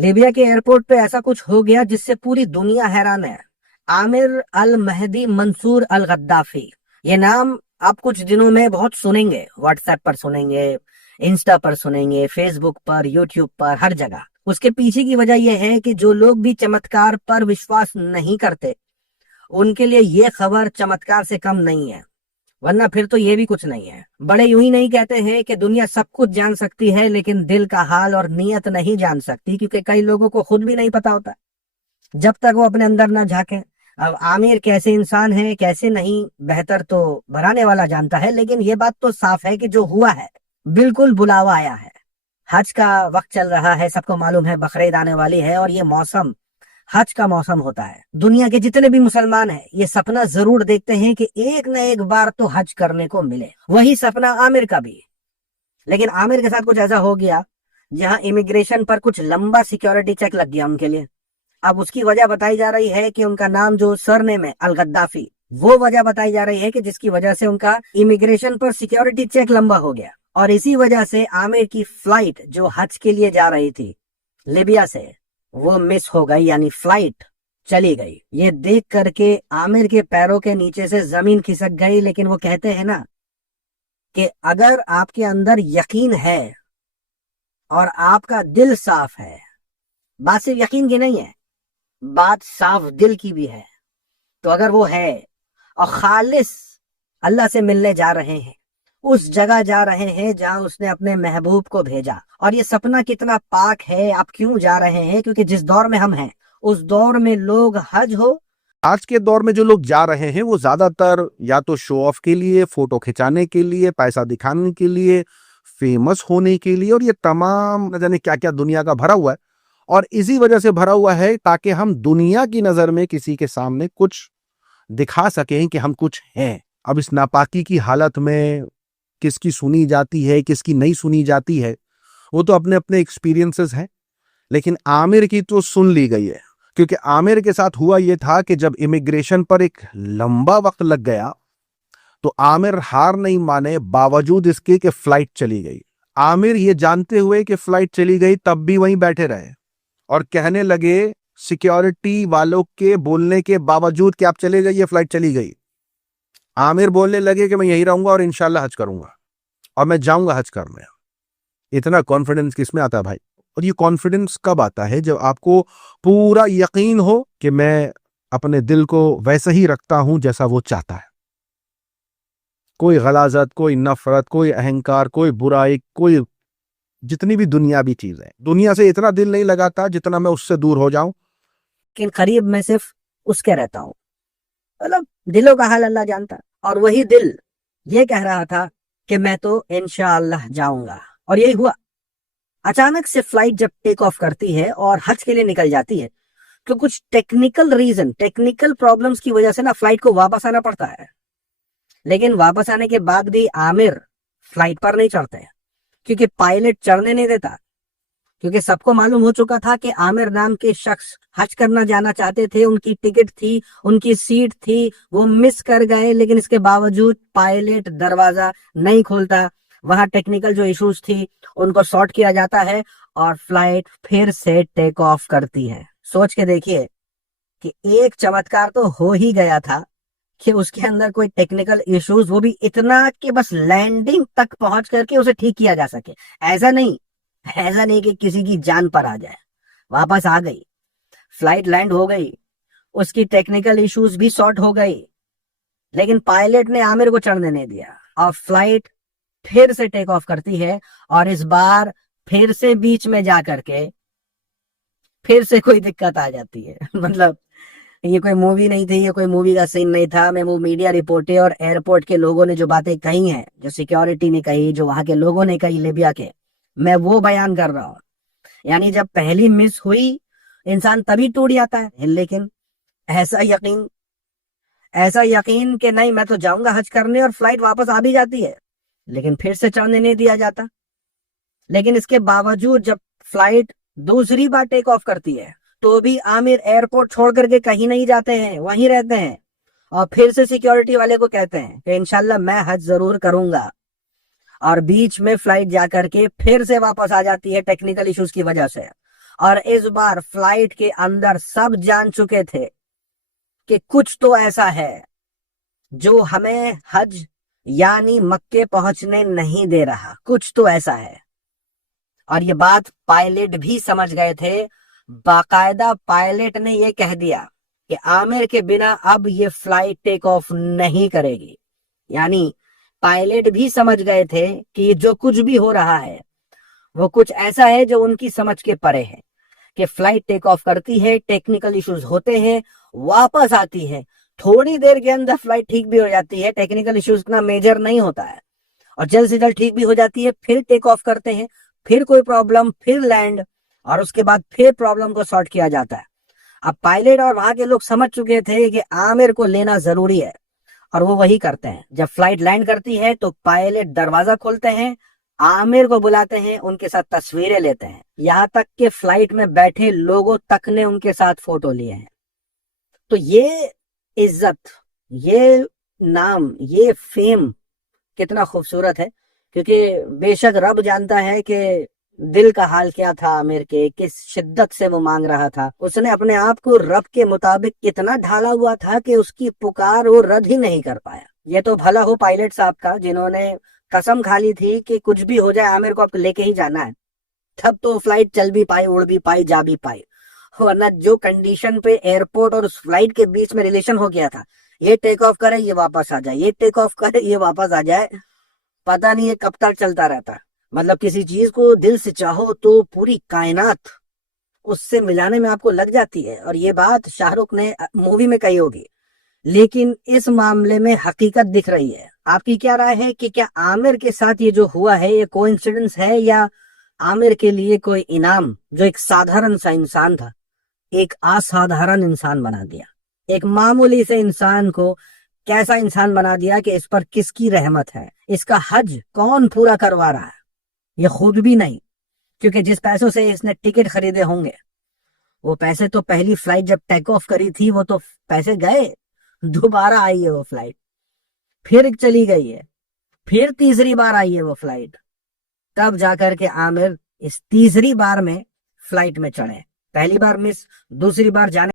Libya के airport पे ऐसा कुछ हो गया जिससे पूरी दुनिया हैरान है। आमिर अल महदी मंसूर अल गद्दाफी, ये नाम आप कुछ दिनों में बहुत सुनेंगे, व्हाट्सएप पर सुनेंगे, इंस्टा पर सुनेंगे, फेसबुक पर, यूट्यूब पर, हर जगह। उसके पीछे की वजह यह है कि जो लोग भी चमत्कार पर विश्वास नहीं करते उनके लिए ये खबर चमत्कार से कम नहीं है, वरना फिर तो ये भी कुछ नहीं है। बड़े यूं ही नहीं कहते हैं कि दुनिया सब कुछ जान सकती है लेकिन दिल का हाल और नीयत नहीं जान सकती, क्योंकि कई लोगों को खुद भी नहीं पता होता जब तक वो अपने अंदर ना झांके। अब आमिर कैसे इंसान है कैसे नहीं, बेहतर तो बनाने वाला जानता है, लेकिन ये बात तो साफ है कि जो हुआ है बिल्कुल बुलावा आया है। हज का वक्त चल रहा है, सबको मालूम है बकरीद आने वाली है, और ये मौसम हज का मौसम होता है। दुनिया के जितने भी मुसलमान हैं ये सपना जरूर देखते हैं कि एक न एक बार तो हज करने को मिले। वही सपना आमिर का भी। लेकिन आमिर के साथ कुछ ऐसा हो गया जहां इमिग्रेशन पर कुछ लंबा सिक्योरिटी चेक लग गया उनके लिए। अब उसकी वजह बताई जा रही है कि उनका नाम जो सरनेम है अल गद्दाफी, वो वजह बताई जा रही है कि जिसकी वजह से उनका इमिग्रेशन पर सिक्योरिटी चेक लंबा हो गया। और इसी वजह से आमिर की फ्लाइट जो हज के लिए जा रही थी लीबिया से, वो मिस हो गई, यानी फ्लाइट चली गई। ये देख करके आमिर के पैरों के नीचे से जमीन खिसक गई। लेकिन वो कहते हैं ना कि अगर आपके अंदर यकीन है और आपका दिल साफ है, बात सिर्फ यकीन की नहीं है, बात साफ दिल की भी है, तो अगर वो है और खालिस अल्लाह से मिलने जा रहे हैं, उस जगह जा रहे हैं जहां उसने अपने महबूब को भेजा। और ये सपना कितना पाक है। आप क्यों जा रहे हैं? क्योंकि जिस दौर में हम हैं उस दौर में लोग हज हो, आज के दौर में जो लोग जा रहे हैं वो ज्यादातर या तो शो ऑफ के लिए, फोटो खिंचाने के लिए, पैसा दिखाने के लिए, फेमस होने के लिए, और ये तमाम न जाने क्या क्या दुनिया का भरा हुआ है। और इसी वजह से भरा हुआ है ताकि हम दुनिया की नजर में किसी के सामने कुछ दिखा सकें कि हम कुछ हैं। अब इस नापाकी की हालत में किसकी सुनी जाती है किसकी नहीं सुनी जाती है वो तो अपने अपने एक्सपीरियंसेस हैं, लेकिन आमिर की तो सुन ली गई है। क्योंकि आमिर के साथ हुआ यह था कि जब इमिग्रेशन पर एक लंबा वक्त लग गया तो आमिर हार नहीं माने, बावजूद इसके कि फ्लाइट चली गई। आमिर ये जानते हुए कि फ्लाइट चली गई तब भी वहीं बैठे रहे और कहने लगे सिक्योरिटी वालों के बोलने के बावजूद कि आप चले जाइए, फ्लाइट चली गई, आमिर बोलने लगे कि मैं यहीं रहूंगा और इंशाल्लाह हज करूंगा और मैं जाऊंगा हज करने। इतना कॉन्फिडेंस किसमें आता है भाई? और ये कॉन्फिडेंस कब आता है? जब आपको पूरा यकीन हो कि मैं अपने दिल को वैसा ही रखता हूं जैसा वो चाहता है। कोई गलाजत, कोई नफरत, कोई अहंकार, कोई बुराई, कोई जितनी भी दुनियावी चीज है, दुनिया से इतना दिल नहीं लगाता जितना मैं उससे दूर हो जाऊं। लेकिन करीब मैं सिर्फ उसके रहता हूँ। मतलब दिलों का हाल अल्लाह जानता है। और वही दिल ये कह रहा था कि मैं तो इंशाअल्लाह जाऊंगा, और यही हुआ। अचानक से फ्लाइट जब टेक ऑफ करती है और हज के लिए निकल जाती है तो कुछ टेक्निकल रीजन, टेक्निकल प्रॉब्लम्स की वजह से ना फ्लाइट को वापस आना पड़ता है। लेकिन वापस आने के बाद भी आमिर फ्लाइट पर नहीं चढ़ते क्योंकि पायलट चढ़ने नहीं देता। क्योंकि सबको मालूम हो चुका था कि आमिर नाम के शख्स हज करना जाना चाहते थे, उनकी टिकट थी, उनकी सीट थी, वो मिस कर गए। लेकिन इसके बावजूद पायलट दरवाजा नहीं खोलता। वहां टेक्निकल जो इश्यूज थी उनको सॉर्ट किया जाता है और फ्लाइट फिर से टेक ऑफ करती है। सोच के देखिए कि एक चमत्कार तो हो ही गया था कि उसके अंदर कोई टेक्निकल इश्यूज, वो भी इतना कि बस लैंडिंग तक पहुंच करके उसे ठीक किया जा सके। ऐसा नहीं कि किसी की जान पर आ जाए। वापस आ गई, फ्लाइट लैंड हो गई, उसकी टेक्निकल इश्यूज भी सॉर्ट हो गई, लेकिन पायलट ने आमिर को चढ़ने नहीं दिया और फ्लाइट फिर से टेक ऑफ करती है। और इस बार फिर से बीच में जा करके फिर से कोई दिक्कत आ जाती है। मतलब ये कोई मूवी नहीं थी, ये कोई मूवी का सीन नहीं था। मैं वो मीडिया रिपोर्टें और एयरपोर्ट के लोगों ने जो बातें कही हैं, जो सिक्योरिटी ने कही, जो वहां के लोगों ने कही लीबिया के, मैं वो बयान कर रहा हूँ। यानी जब पहली मिस हुई इंसान तभी टूट जाता है। लेकिन ऐसा यकीन कि नहीं मैं तो जाऊंगा हज करने, और फ्लाइट वापस आ भी जाती है लेकिन फिर से चढ़ने नहीं दिया जाता। लेकिन इसके बावजूद जब फ्लाइट दूसरी बार टेक ऑफ करती है तो भी आमिर एयरपोर्ट छोड़ करके कहीं नहीं जाते हैं, वहीं रहते हैं और फिर से सिक्योरिटी वाले को कहते हैं कि इंशाल्लाह मैं हज जरूर करूंगा। और बीच में फ्लाइट जाकर के फिर से वापस आ जाती है टेक्निकल इश्यूज की वजह से। और इस बार फ्लाइट के अंदर सब जान चुके थे कि कुछ तो ऐसा है जो हमें हज यानी मक्के पहुंचने नहीं दे रहा, कुछ तो ऐसा है। और ये बात पायलट भी समझ गए थे। बाकायदा पायलट ने ये कह दिया कि आमिर के बिना अब ये फ्लाइट टेक ऑफ नहीं करेगी। यानी पायलट भी समझ गए थे कि ये जो कुछ भी हो रहा है वो कुछ ऐसा है जो उनकी समझ के परे है, कि फ्लाइट टेक ऑफ करती है, टेक्निकल इश्यूज होते हैं, वापस आती है, थोड़ी देर के अंदर फ्लाइट ठीक भी हो जाती है, टेक्निकल इश्यूज इतना मेजर नहीं होता है, और जल्द से जल्द ठीक भी हो जाती है, फिर टेक ऑफ करते हैं, फिर कोई प्रॉब्लम, फिर लैंड, और उसके बाद फिर प्रॉब्लम को सॉर्ट किया जाता है। अब पायलट और वहां के लोग समझ चुके थे कि आमिर को लेना जरूरी है, और वो वही करते हैं। जब फ्लाइट लैंड करती है तो पायलट दरवाजा खोलते हैं, आमिर को बुलाते हैं, उनके साथ तस्वीरें लेते हैं, यहाँ तक कि फ्लाइट में बैठे लोगों तक ने उनके साथ फोटो लिए हैं। तो ये इज्जत, ये नाम, ये फेम कितना खूबसूरत है, क्योंकि बेशक रब जानता है कि दिल का हाल क्या था आमिर के, किस शिद्दत से वो मांग रहा था। उसने अपने आप को रब के मुताबिक इतना ढाला हुआ था कि उसकी पुकार वो रद्द ही नहीं कर पाया। ये तो भला हो पायलट साहब का, जिन्होंने कसम खा ली थी कि कुछ भी हो जाए आमिर को अब लेके ही जाना है। तब तो फ्लाइट चल भी पाई, उड़ भी पाई, जा भी पाई, वरना जो कंडीशन पे एयरपोर्ट और उस फ्लाइट के बीच में रिलेशन हो गया था, ये टेक ऑफ करे ये वापस आ जाए, ये टेक ऑफ करे ये वापस आ जाए, पता नहीं ये कब तक चलता रहता। मतलब किसी चीज को दिल से चाहो तो पूरी कायनात उससे मिलाने में आपको लग जाती है। और ये बात शाहरुख ने मूवी में कही होगी, लेकिन इस मामले में हकीकत दिख रही है। आपकी क्या राय है कि क्या आमिर के साथ ये जो हुआ है ये कोइंसिडेंस है, या आमिर के लिए कोई इनाम, जो एक साधारण सा इंसान था एक असाधारण इंसान बना दिया, एक मामूली से इंसान को कैसा इंसान बना दिया कि इस पर किसकी रहमत है। इसका हज कौन पूरा करवा रहा है, ये खुद भी नहीं, क्योंकि जिस पैसों से इसने टिकट खरीदे होंगे वो पैसे तो पहली फ्लाइट जब टेक ऑफ करी थी वो तो पैसे गए, दोबारा आई है वो फ्लाइट, फिर चली गई है, फिर तीसरी बार आई है वो फ्लाइट, तब जाकर के आमिर इस तीसरी बार में फ्लाइट में चढ़े। पहली बार मिस, दूसरी बार जाने